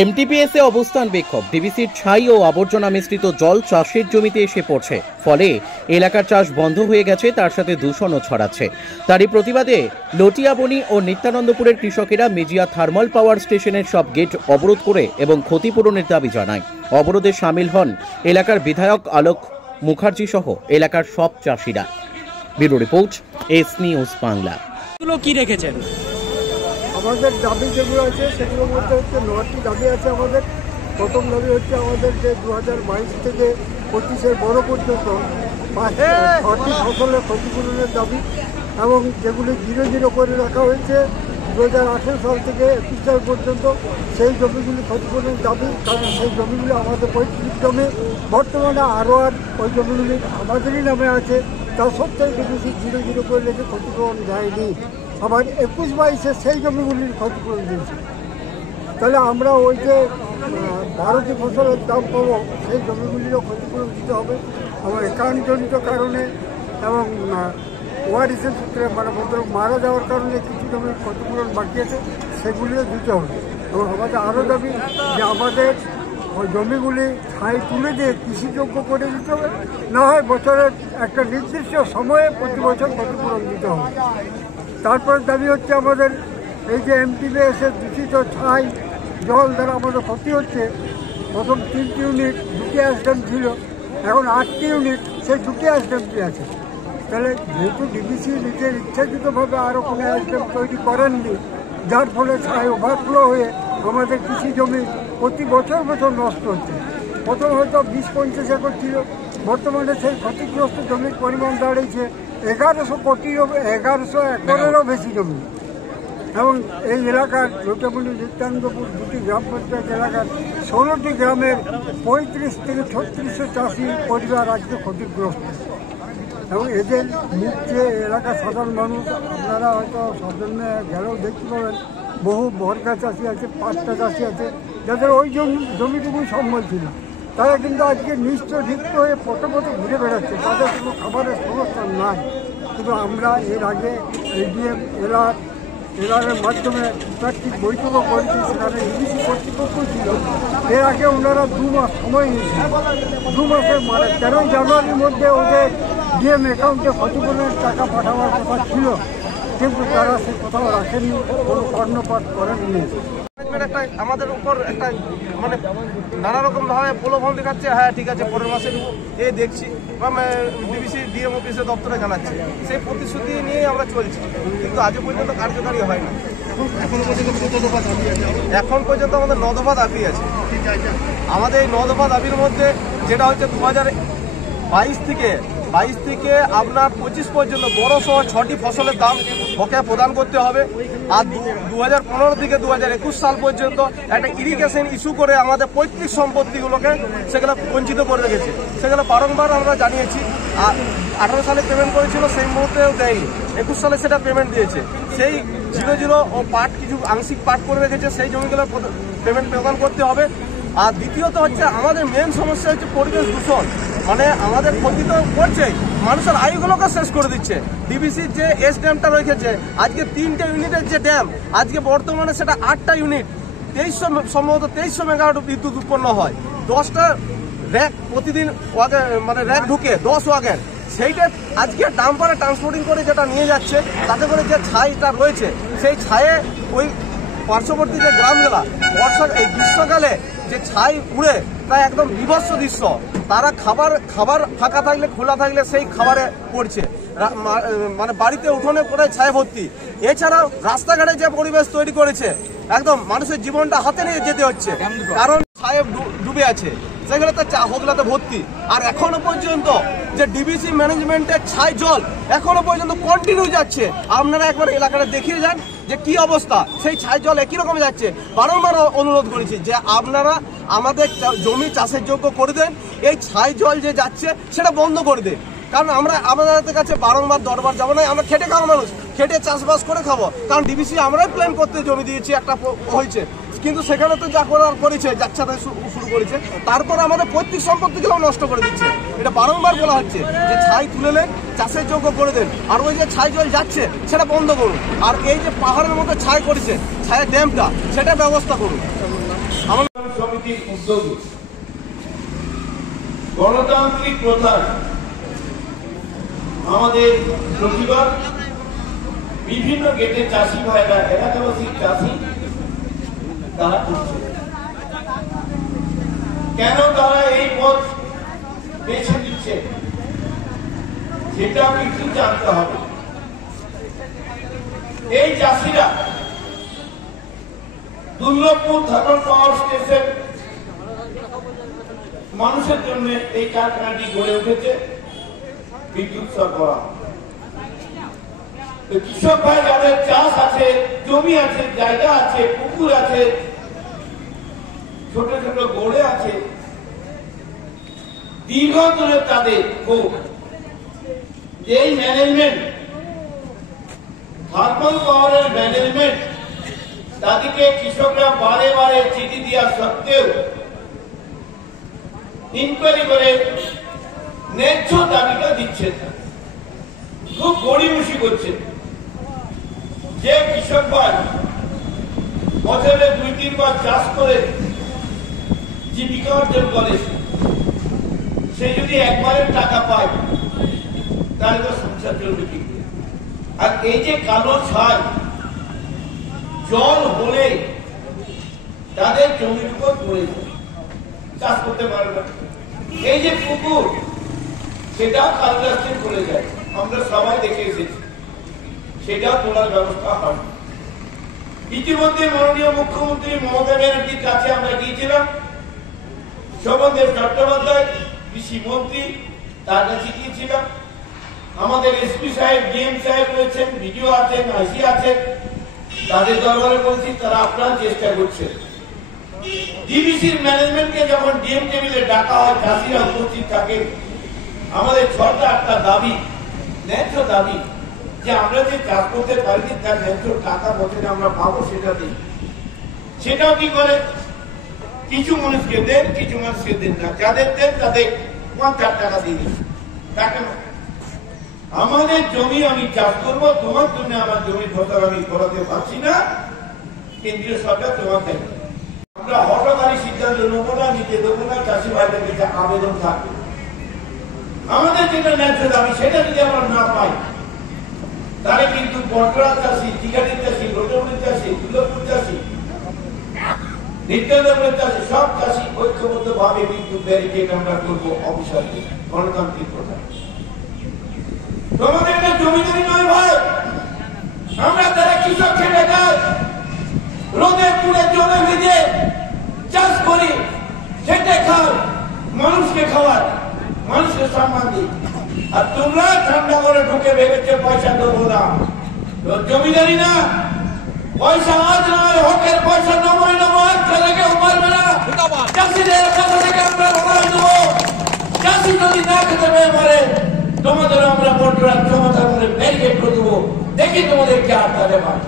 এমটিপিএসে অবস্থান বিক্ষোভ। ডিবিসির ছাই ও আবর্জনা মিশ্রিত জল চাষের জমিতে এসে পড়ছে, ফলে এলাকার চাষ বন্ধ হয়ে গেছে, তার সাথে দূষণও ছড়াচ্ছে। তারই প্রতিবাদে লটিয়াবনি ও নিত্যানন্দপুরের কৃষকেরা মেজিয়া থার্মাল পাওয়ার স্টেশনের সব গেট অবরোধ করে এবং ক্ষতিপূরণের দাবি জানায়। অবরোধে সামিল হন এলাকার বিধায়ক আলোক মুখার্জি সহ এলাকার সব চাষিরা। Bureau report, S news Bangla. কি রেখেছেন? আমাদের দাবি যেগুলো আছে সেগুলোর মধ্যে হচ্ছে 9টি দাবি আছে আমাদের। প্রথম দাবি হচ্ছে আমাদের যে 2022 থেকে 25-এর বড় পর্যন্ত 6টি ফসলের ক্ষতিপূরণের দাবি, এবং যেগুলি 0-0 করে রাখা হয়েছে 2018 সাল থেকে 21 সাল পর্যন্ত সেই জমিগুলি ক্ষতিপূরণের দাবি। কারণ সেই জমিগুলি আমাদের পৈতৃক জমি, বর্তমানে আরও ওই জমিগুলি আমাদেরই নামে আছে, তা সত্ত্বেও ডিবিসি 0-0 করে রেখে ক্ষতিপূরণ দেয়নি। আবার 21-22-এ সেই জমিগুলির ক্ষতিপূরণ দিয়েছে। তাহলে আমরা ওই যে 12টি ফসলের দাম পাবো, সেই জমিগুলিরও ক্ষতিপূরণ দিতে হবে। আমার একাউন্টজনিত কারণে এবং ওয়ারিসের সূত্রে মানে মারা যাওয়ার কারণে কিছু জমির ক্ষতিপূরণ বাকি আছে, সেগুলিও দিতে হবে। এবং আমাদের আরও দাবি যে আমাদের ওই জমিগুলি ছাই তুলে দিয়ে কৃষিযোগ্য করে দিতে হবে, না হয় বছরের একটা নির্দিষ্ট সময়ে প্রতি বছর ক্ষতিপূরণ দিতে হবে। তারপর দাবি হচ্ছে আমাদের এই যে এমটিপিএসের দূষিত ছাই জল দ্বারা আমাদের ক্ষতি হচ্ছে। প্রথম 3টি ইউনিট 2টি অ্যাসড্যাম ছিল, এখন 8টি ইউনিট, সেই 2টি অ্যাসড্যামটি আছে। তাহলে যেহেতু ডিবিসি নিজের ইচ্ছাকৃতভাবে আরও কোনো অ্যাসড্যাম তৈরি করেননি, যার ফলে ছাই ওভারফ্লো হয়ে আমাদের কৃষি জমি প্রতি বছর নষ্ট হচ্ছে। প্রথম হয়তো 20-25 একর ছিল, বর্তমানে সেই ক্ষতিগ্রস্ত জমির পরিমাণ দাঁড়িয়েছে 1100 একরেরও বেশি জমি। এবং এই এলাকার লটিয়াবনি নিত্যানন্দপুর 2টি গ্রাম পঞ্চায়েত এলাকার 16টি গ্রামের 35 থেকে 3600 চাষি পরিবার আজকে ক্ষতিগ্রস্ত। এবং এদের মুখ যে এলাকার সাধারণ মানুষ, আপনারা হয়তো সাধারণে গেলেও দেখতে পাবেন, বহু বর্গা চাষি আছে, পাট্টা চাষি আছে, যাদের ওই জমিটুকুই সম্বল ছিল, তারা কিন্তু আজকে নিশ্চয়িত হয়ে পথে ঘুরে বেড়াচ্ছে, তাদের কোনো খাবারের সমস্যা নাই। কিন্তু আমরা এর আগে এডিএম এলাকার মাধ্যমে প্রাকৃতিক বৈঠকও করেছি, সেখানে ডিবিসি কর্তৃপক্ষ ছিল। এর আগে ওনারা 2 মাস সময় নিয়েছিল, 2 মাসের মানে 13 জানুয়ারির মধ্যে ওদের ডিএম অ্যাকাউন্টে ক্ষতিপূরণের টাকা পাঠাবার কথা ছিল, কিন্তু তারা সে কোথাও রাখেননি, কোনো কর্ণপাত করেননি। আমাদের উপর একটা মানে নানা রকম ভাবে প্রলোভন দেখাচ্ছে, হ্যাঁ ঠিক আছে পরের মাসে দেখছি, বা ডিবিসি ডিএম অফিসের দপ্তরে জানাচ্ছে, সেই প্রতিশ্রুতি নিয়ে আমরা চলছি, কিন্তু আজ পর্যন্ত কার্যকারী হয় না। এখন পর্যন্ত আমাদের 9 দফা দাবি আছে। আমাদের এই 9 দফা দাবির মধ্যে যেটা হচ্ছে 2022 থেকে আপনার 25 পর্যন্ত বড় সহ 6টি ফসলের দাম বকেয়া প্রদান করতে হবে। আর 2015 থেকে 2021 সাল পর্যন্ত একটা ইরিগেশন ইস্যু করে আমাদের পৈতৃক সম্পত্তিগুলোকে সেগুলো বঞ্চিত করে রেখেছে, সেগুলো বারংবার আমরা জানিয়েছি। আর 18 সালে পেমেন্ট করেছিল, সেই মুহূর্তেও দেয়নি, 21 সালে সেটা পেমেন্ট দিয়েছে। সেই 0-0 ও পাট কিছু আংশিক পাট করে রেখেছে, সেই জমিগুলো পেমেন্ট প্রদান করতে হবে। আর দ্বিতীয়ত হচ্ছে আমাদের মেন সমস্যা হচ্ছে পরিবেশ দূষণ, মানে আমাদের ক্ষতি তো করছে, মানুষের আয়ুগুলোকে শেষ করে দিচ্ছে। ডিবিসির যে এস ড্যামটা রেখেছে, আজকে 3টে ইউনিটের যে ড্যাম, আজকে বর্তমানে সেটা 8টা ইউনিট, 2300 মেগাওয়াট বিদ্যুৎ উৎপন্ন হয়, 10টা র্যাক প্রতিদিন মানে র্যাক ঢুকে 10 ওয়াগন, সেইটা আজকে ডাম্পারে ট্রান্সপোর্টিং করে যেটা নিয়ে যাচ্ছে, তাতে করে যে ছাইটা রয়েছে, সেই ছায়ে ওই পার্শ্ববর্তী যে গ্রামগুলা এই গ্রীষ্মকালে যে ছাই উড়ে প্রায় একদম বিভৎস দৃশ্য। তারা খাবার ফাঁকা থাকলে খোলা থাকলে সেই খাবারে পড়ছে, মানে বাড়িতে উঠোনে পড়ে ছাই ভর্তি। এছাড়াও রাস্তাঘাটে যে পরিবেশ তৈরি করেছে, একদম মানুষের জীবনটা হাতে নিয়ে যেতে হচ্ছে, কারণ ছায়ে ডুবে আছে, সেগুলোতে হোগলাতে ভর্তি। আর এখনো পর্যন্ত যে ডিবিসি ম্যানেজমেন্টের ছাই জল এখনো পর্যন্ত কন্টিনিউ যাচ্ছে। আপনারা একবার এলাকাটা দেখিয়ে যান যে কি অবস্থা, সেই ছাই জল একই রকম যাচ্ছে। বারংবার অনুরোধ করেছি যে আপনারা আমাদের জমি চাষের যোগ্য করে দেন, এই ছাই জল যে যাচ্ছে সেটা বন্ধ করে দেন। কারণ আমরা আমাদের কাছে বারংবার দরবার যাবো না, আমরা খেটে খাওয়া মানুষ, খেটে চাষবাস করে খাবো। কারণ ডিবিসি আমরাই প্ল্যান করতে জমি দিয়েছি, একটা হয়েছে, কিন্তু সেখানে তো যা করার করেছে, যাচ্ছে শুরু করেছে, তারপর আমাদের পৈতৃক সম্পত্তিগুলো নষ্ট করে দিচ্ছে। এটা বারংবার বলা হচ্ছে যে ছাই তুলে নেন, চাষের যোগ্য করে দেন, আর ওই যে ছাই জল যাচ্ছে সেটা বন্ধ করুন। আর এই যে পাহাড়ের মধ্যে ছাই করেছে, ছায়ের ড্যামটা, সেটা ব্যবস্থা করুন। উদ্যোগী গণতান্ত্রিক প্রথা আমাদের প্রতিবাদ বিভিন্ন গেটে চাষি ভাইরা এলাকাবাসী চাষি তারা করছে। কেন তারা এই পথ বেছে দিচ্ছে সেটা একটু জানতে হবে। এই চাষিরা দুর্লভপুর থার্মাল পাওয়ার স্টেশন মানুষের জন্য এই কারখানাটি গড়ে উঠেছে বিদ্যুৎ সরবরাহ। কৃষক ভাই যাদের চাষ আছে, জমি আছে, জায়গা আছে, পুকুর আছে, ছোট ছোট গড়ে আছে, দীর্ঘ ধরে তাদের খুব এই ম্যানেজমেন্ট থার্মাল পাওয়ারের ম্যানেজমেন্ট তাদেরকে কৃষকরা বারে বারে চিঠি দেওয়া সত্ত্বেও ইনকোয়ারি করে ন্যায্য দাবিটা দিচ্ছে না, খুব গড়িমসি করছে। যে কৃষক ভাই বছরে 2-3 বার চাষ করে জীবিকা অর্জন করে, সে যদি একবারের টাকা পায় তাহলে তো সংসার চলবে কি করে? আর এই যে কালো ছাই জল হলে তাদের জমির উপর পড়ে যায়, চাষ করতে পারে না। এই যে পুকুর সেটাও কাল রাস্তে পড়ে যায়, আমরা সবাই দেখে এসেছি, সেটাও তোলার ব্যবস্থা হয়। ইতিমধ্যে মাননীয় মুখ্যমন্ত্রী মমতা ব্যানার্জির কাছে আমরা গিয়েছিলাম, শোভনদেব চট্টোপাধ্যায় কৃষি মন্ত্রী, তার কাছে গিয়েছিলাম। আমাদের এসপি সাহেব, ডিএম সাহেব রয়েছেন, বিডিও আছেন, আইসি আছেন, তাদের দরবারে বলছি তারা আপনার চেষ্টা করছেন। ডিবিসির ম্যানেজমেন্টকে যখন ডিএম টেবিলে ডাকা হয়, চাষিরা উপস্থিত থাকে, আমাদের 6টা-8টা দাবি, ন্যায্য দাবি, যে আমরা যে চাষ করতে পারিনি তার ন্যায্য টাকা বছরে আমরা পাবো সেটা দিই। সেটাও কি করে? কিছু মানুষকে দেন, কিছু মানুষকে দেন না, যাদের দেন তাদের 5-4 টাকা দিয়ে দিন। আমাদের জমি আমি চাষ করবো, তোমার জন্য আমার জমির ফসল আমি করাতে পারছি না, কেন্দ্রীয় সরকার তোমার দেয়। আমরা হঠকারী সিদ্ধান্ত নেবো না, নিতে দেবো না, চাষি ভাইদের কাছে আবেদন থাকবে। আমাদের যেটা ন্যায্য দাবি সেটা যদি আমরা না পাই তাহলে কিন্তু বটরা চাষি, টিকাটির চাষি, রোজমুড়ির চাষি, দুর্লভপুর চাষি, নিত্যানন্দের চাষি, সব চাষি ঐক্যবদ্ধ ভাবে কিন্তু ব্যারিকেড আমরা করবো অবিশ্বাসী গণতান্ত্রিক প্রথা। তোমাদের একটা জমিদারি নয় ভাই, আমরা তারা কৃষক খেটে খাই, রোদে পুড়ে জমে ভিজে চাষ করি, খেটে খাও, মানুষকে খাওয়ায়, মানুষকে সম্মান দিই। আর তোমরা ঠান্ডা করে ঢুকে ভেবেছে পয়সা দেবো না, জমিদারি না, পয়সা আজ নয়, হকের পয়সা নময় নময়, ছেলে কেউ পারবে না। চাষিদের কাছে থেকে আমরা লড়াই দেবো, চাষি যদি না খেতে পারে তোমাদের আমরা বটরা ক্ষমতা করে ব্যারিকেড করে দেবো, দেখি তোমাদের কে আটকাতে পারে।